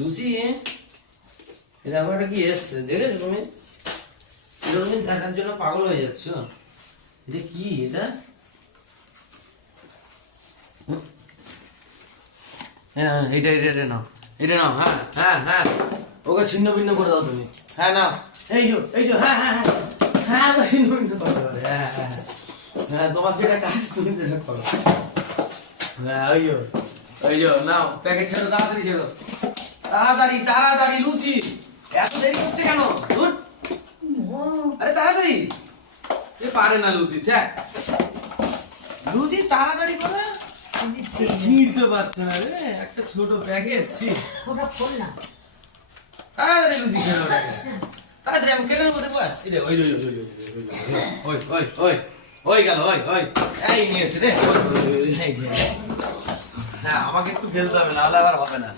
লুচি এটা আমার কি এসছে দেখেছো তুমি? তুমি দেখার জন্য পাগল হয়ে যাচ্ছ। এটা কি এটা? এটা এটা এটা নাও, এটা নাও। হ্যাঁ হ্যাঁ হ্যাঁ, ওকে ছিন্ন ভিন্ন করে দাও তুমি। হ্যাঁ নাও, এই যে হ্যাঁ হ্যাঁ হ্যাঁ হ্যাঁ, ওকে ছিন্ন ভিন্ন করতে পারে। হ্যাঁ হ্যাঁ হ্যাঁ, তোমার যেটা কাজ তুমি যেটা করো। হ্যাঁ ওই যে নাও, প্যাকেট ছেড়ো, তাড়াতাড়ি ছেড়ো, তাড়াতাড়ি তাড়াতাড়ি। লুচি এত দেরি হচ্ছে কেন? ধুর, আরে তাড়াতাড়ি। এ পারে না লুচি, ছ্যা। লুচি তাড়াতাড়ি করে ছিঁড়তে পারছে না রে, একটা ছোট প্যাকেট। ওটা খোল না। তাড়াতাড়ি লুচি খেলো ওটাকে, তাড়াতাড়ি। আমি কেটে নেবো, দেখবো। এই যে ওই গেল, এই নিয়েছে রে। হ্যাঁ, আমাকে একটু খেলতে হবে, নাহলে আবার হবে না।